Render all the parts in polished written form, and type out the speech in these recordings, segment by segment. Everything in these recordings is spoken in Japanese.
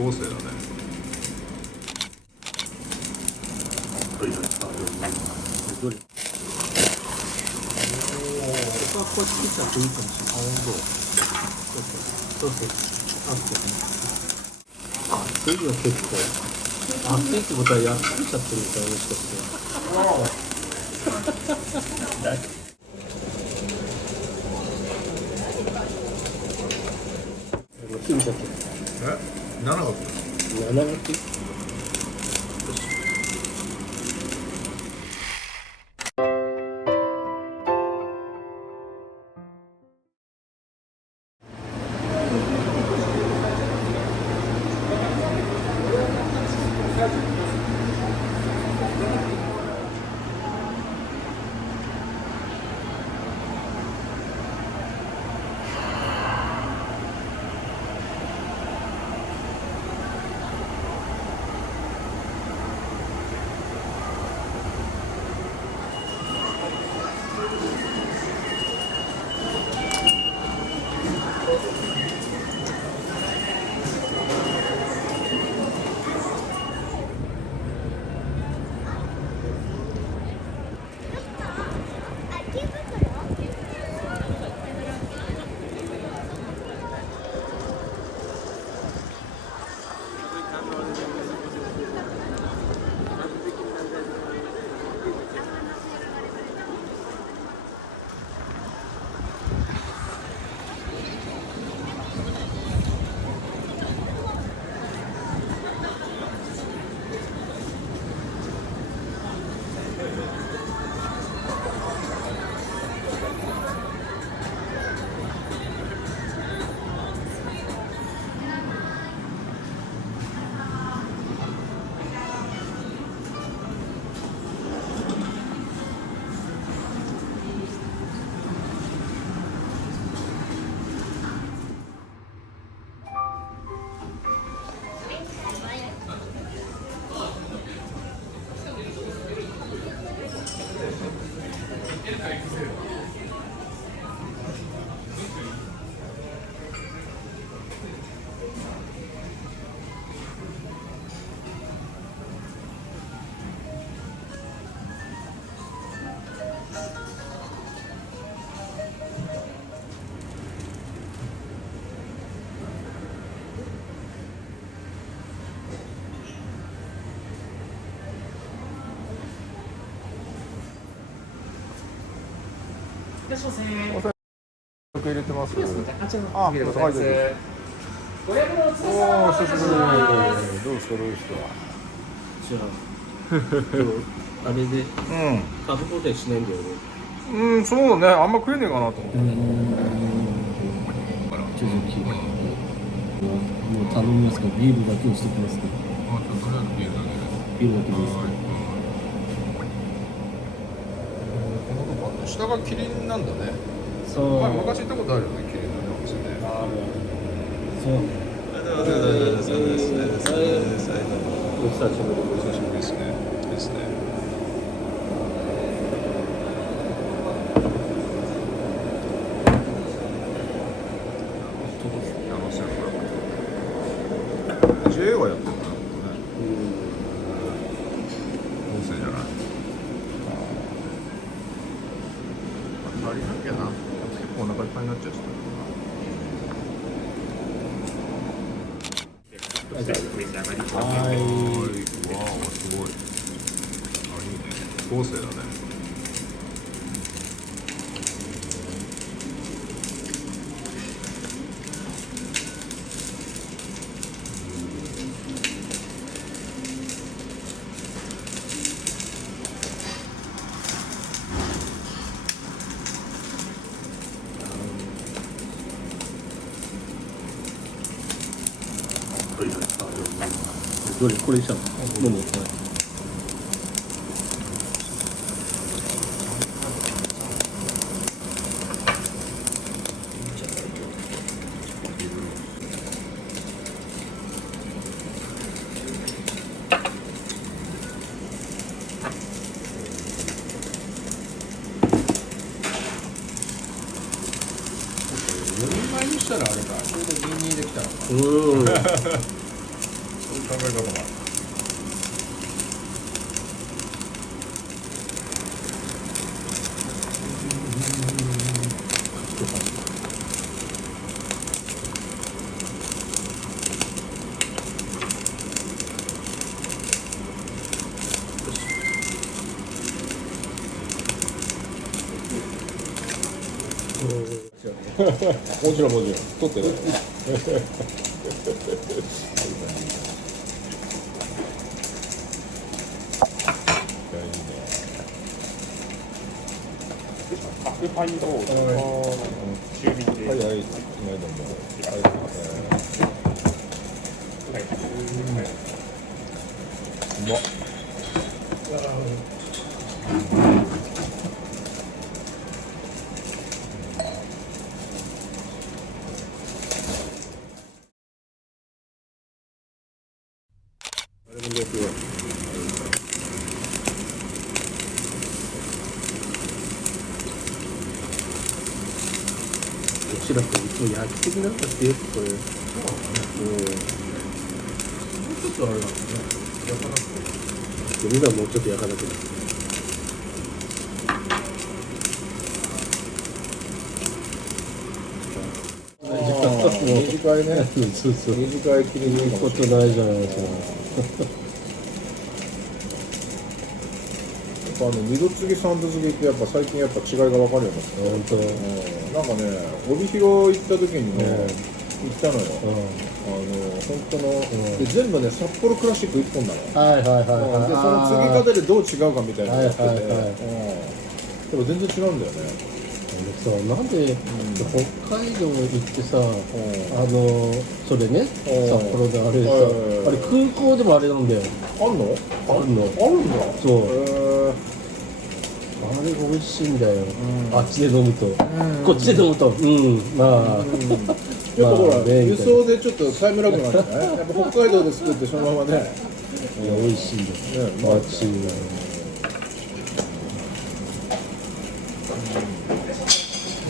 構成だね。はいはい。どれ？ここはこっち切ったっていいかもしれない。本そうそう。熱いよ結構。熱いってことはやっつけちゃってるみたいな、もしかして。切れちゃってる。当。7が7巻き。いらっしゃいませ。入れてます。あちらのあ、次でございます。ご予約のお疲れ様おー、久しぶり。お願いします。どうですか、どうですか。じゃあ、あれで、食べ放題しないんだよね。そうね、あんま食えねえかなと思って。続き。もう頼みますから、ビールだけをしてきますけど。あ、とりあえずビールだけで。ビールだけでいいですか。このとこあって、下がキリンなんだね。そう。昔行ったことあるよね、キリンのお店で。そうね。お久しぶりですね。ですね。JA はやってるかな、音声じゃない。足りなきゃな。結構お腹いっぱいになっちゃうし。はい。はい。わあ、すごい。あ、いいね。合成だね。はいはい。どれこれにしたの？どうも。4人前にしたらあれか、ちょうど2-2できたのか。え方もある。もちろんもちろん取ってない。宅配の方中火で。はいはい、どうも。はい、うまっ。吉田君いつも焼きすぎなんだってよくこれ。もうちょっとあれなんだね。焼かなくて。みんなもうちょっと焼かなくて。短いね。そうそう。短い切りいいことないじゃないですか。二度継ぎ三度継ぎってやっぱ最近やっぱ違いが分かるようになって。本当。なんかね、帯広行った時にね、行ったのよ。本当の、で全部ね、札幌クラシック1本なの。はいはいはい。で、その継ぎ方でどう違うかみたいなのやってて、はいはいはいでも全然違うんだよね。さ、なんで北海道行ってさ、それね、札幌であれさ、あれ空港でもあれなんだよ。あんの？あるの。あるんだ。そう。あれ美味しいんだよ。あっちで飲むと、こっちで飲むと、まあ。やっぱほら、輸送でちょっとタイムラグなんじゃない？やっぱ北海道で作ってそのままね。いや、美味しいんだよ。間違いない。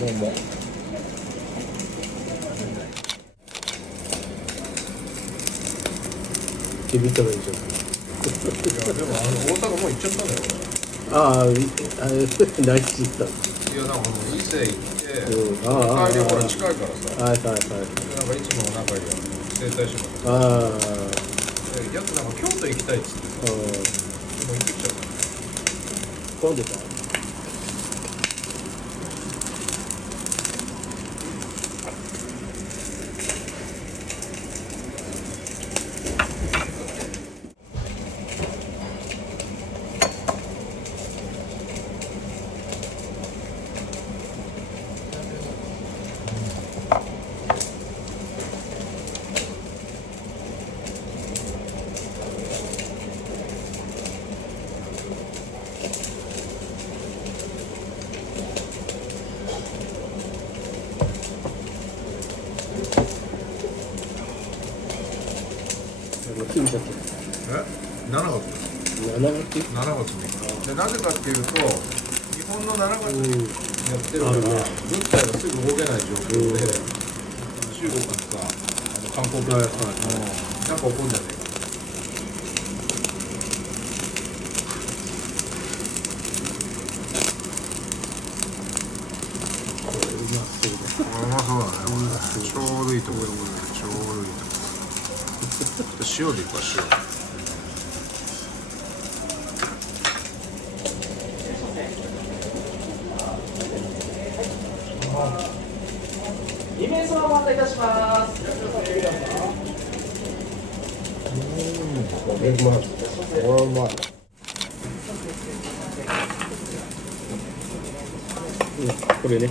どうも。決めたらいいじゃん。でも大阪もう行っちゃったんだよ。ああ、ナイス行った。いやなんか伊勢行って、帰りほら近いからさ。はいはいはい。なんかいつも仲いいよ。整体師も。ああ。やつなんか京都行きたいっつってさ。もう行ってきちゃった。混んでた。過ぎちゃった。7月7月7月3日で、なぜかっていうと日本の7月にやってるから、軍隊がすぐ動けない状況で、中国のさ観光客がなんか怒んじゃねえか。うまそうだね、ちょうどいいところ、ちょうどいいところ。塩でいくわ、塩。2名様お待たせいたします。これうまい。これうまい。これね。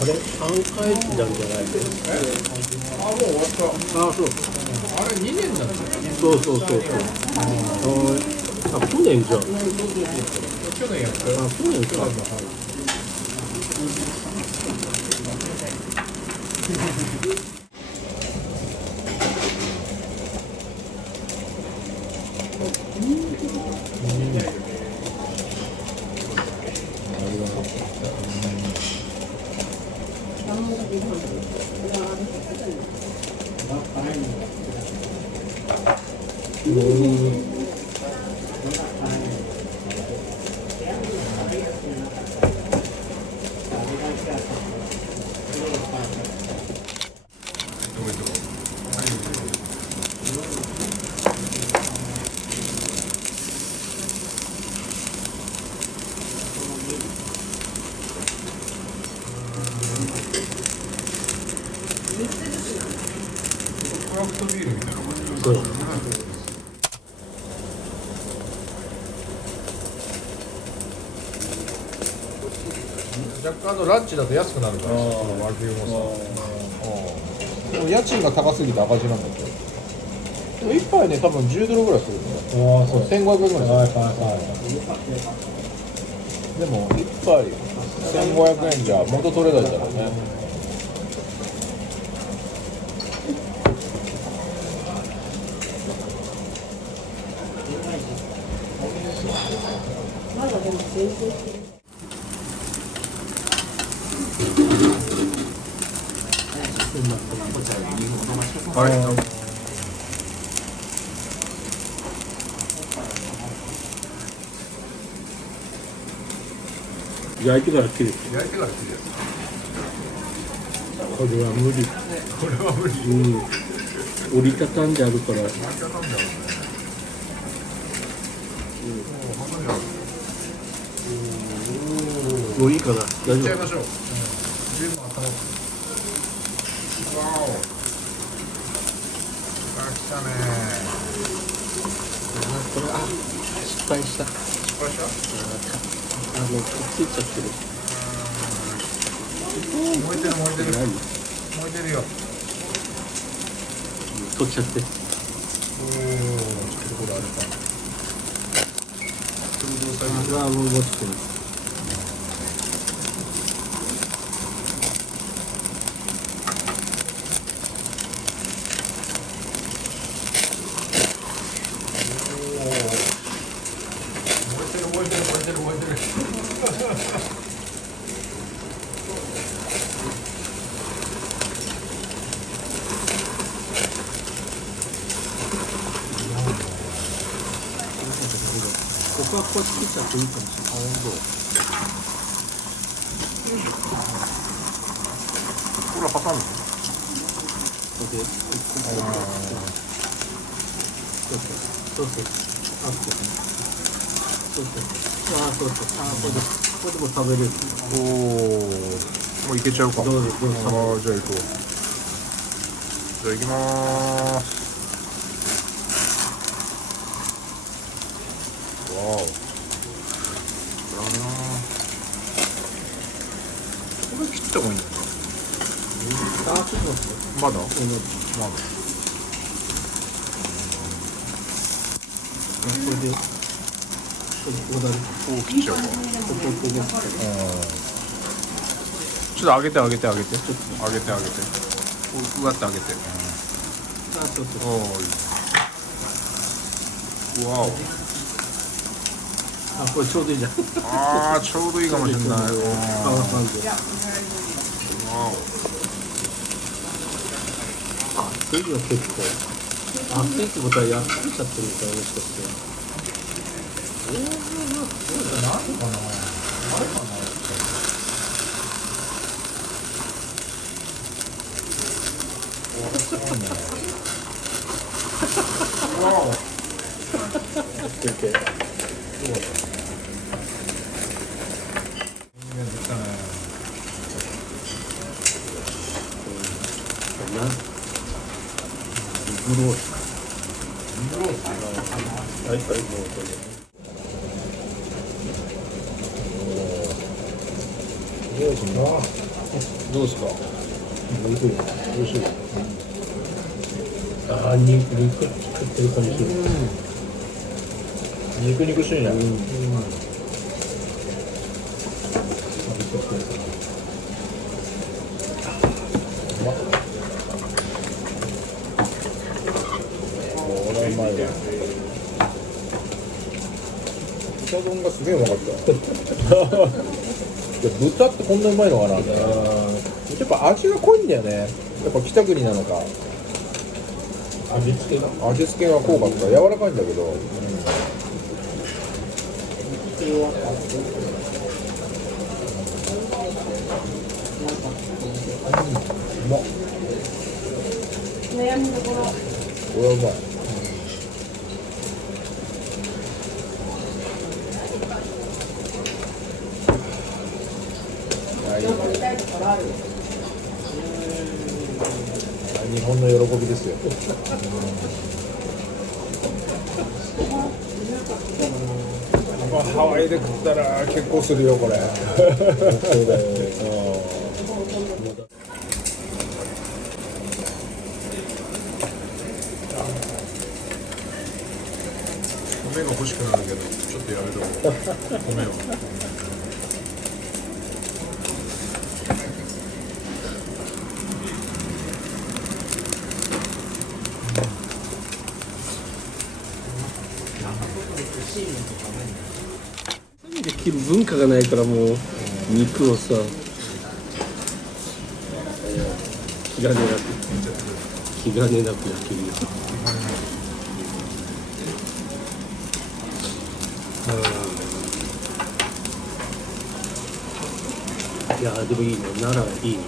あれ3回なんじゃない？もう終わった。あ、そう。あれ2年だった。そうそう。あ、去年じゃん。去年やったよ。あ、去年か。クラフトビールみたいな感じですそうね。若干ランチだと安くなるからさ、和牛もさ。でも家賃が高すぎて赤字なんだけど。でも一杯ね、多分10ドルぐらいするんだよ。ああ、そう。 1500円ぐらいする。はでも一杯1500円じゃ元取れないじゃんね。はい。焼いてから切る。焼いてから切るやこれは無理。つ。これは無理。折りたたんであるから。何かなんだろうね。ハサミある。もういいかな。大丈夫。いっちゃいましょう。十分温まって。わお。来たね。これ失敗した。失敗した？くっついちゃってる。燃えてる燃えてる。何？燃えてるよ。取っちゃって。おお、ちょっとこれあれか。ああ、もう持ってる。燃えてる燃えてる燃えてる。ここはこう切っちゃっていいかもしれない。これ挟むの？ここで、そうそう。あ、そうそう。あ、そうそう。あ、これでも食べれる。おお、もういけちゃうか。どうぞどうぞああ、じゃあ行こう。じゃあ行きまーす。わお。だな。これ切った方がいいんだよね。あ、ちょっと待って。まだ？まだ。これで、ここだね。こう切っちゃうか。ここで。ちょっと上げて上げて上げて。上げて上げて。こうやって上げて。あ、そうそう。おーい。わお。あ、これちょうどいいじゃん。ああ、ちょうどいいかもしれない。皮わ半分。熱いよ結構。熱いってことはやっつけちゃってるみたいな、もしかして。何かな。あれかな。わお。休憩。グロース。はい、はい、もうこれ。どうですか。どうですか。おいしい。美味しい。ああ、肉食ってる感じする。肉肉しいね。一これうまいわ。豚丼がすげえうまかった。いや豚ってこんなうまいのかな。やっぱ味が濃いんだよね。やっぱ北国なのか。味付けが味付けが濃かった。柔らかいんだけど。うまっ。悩みどころ。これはうまい。日本の喜びですよ。ハワイで食ったら結構するよこれ。そうだよ。米が欲しくなるけどちょっとやめとこう。米は。で切る文化がないからもう肉をさ気兼ねなく焼けるよ。いやでもいいね、奈良いいね。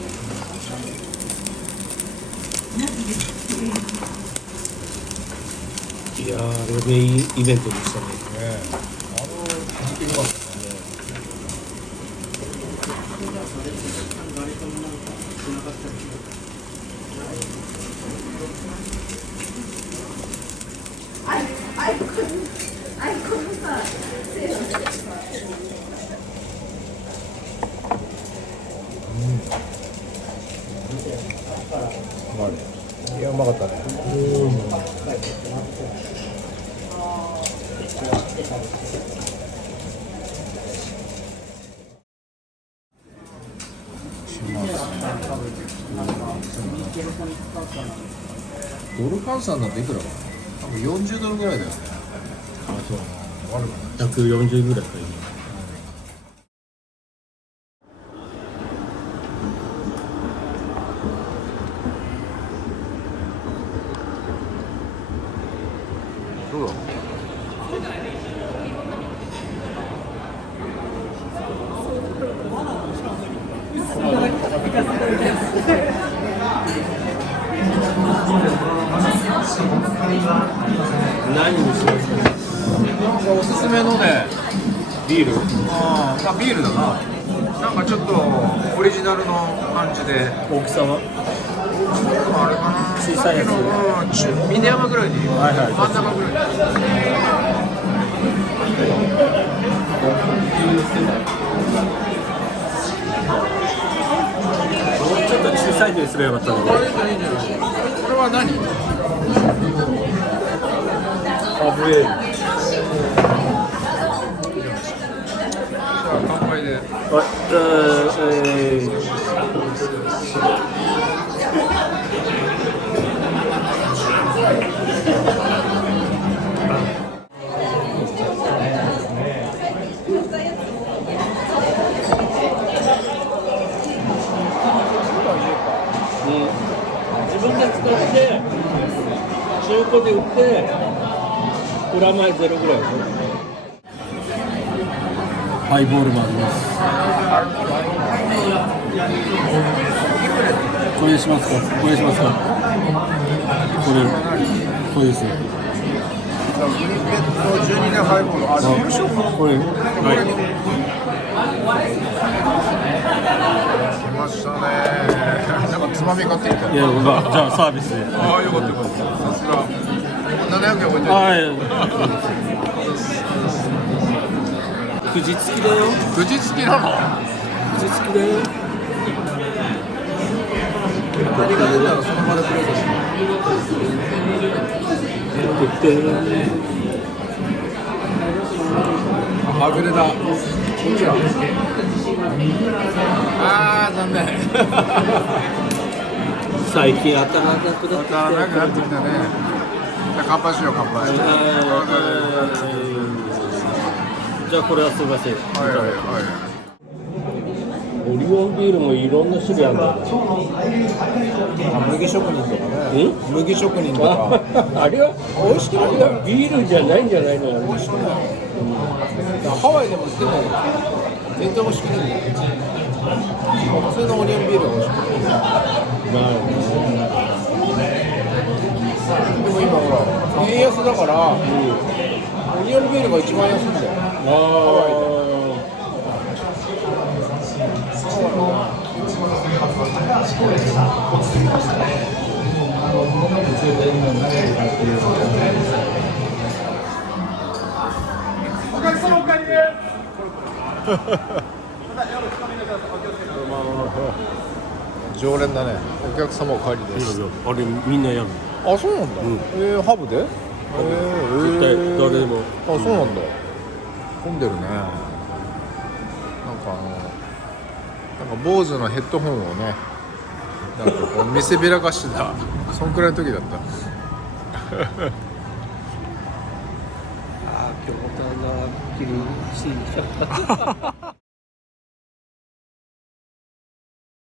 いやあれメインイベントでしたね。時期良かったね。うまいね。いやうまかったね。ドル換算なんていくらかな。多分40ドルぐらいだよね。あ、そう。悪くない。140ぐらいか今。どうだ。何にしますか？なんかおすすめのね、ビール？あビールだな。なんかちょっとオリジナルの感じで。大きさは？あれかな。小さいやつ。ミディアムぐらいでいい。はいはい。真ん中ぐらい。ちょっと小さいのにすればよかったのこれいいんじゃないいいんじゃない。これは何？アブエール。じゃあ乾杯で。自分で使って中古で売ってプラマイゼロぐらいでしょ。ハイボールもあります。これにしますか？これにしますか？これですよ。グリケット12年ハイボール。あ、優勝か。これはい。来ましたね。なんかつまみ買ってきた。いや、じゃあサービスで。ああ、よかったよかった。さすが。700円置いてる。はい。くじ付きだよ。くじ付きなの？くじ付きだよ。当たりが出たらその場でプレゼント。はぐれだ。あー残念最近当たらなくなってき当たらなくなってきたね。じゃあ乾杯しよう乾杯。じゃあこれはすみません。はいはいはい。オリオンビールもいろんな種類あるんだね。麦職人とかね。麦職人とあか。あれは美味しくない。ビールじゃないんじゃないの。美味しくない。ハワイでも売ってない。全然美味しくない。普通のオニオンビールが美味しくない。でも今ほら円安だから、オニオンビールが一番安いんだよ。ハワイで。お客様お帰りです。常連だね。お客様お帰りです。あれみんなやる。あ、そうなんだ。ハブで？絶対誰でも。あ、そうなんだ。混んでるね。なんか坊主のヘッドホンをね、なんかこう見せびらかしてた。そんくらいの時だった。あ、今日またな、きりしい。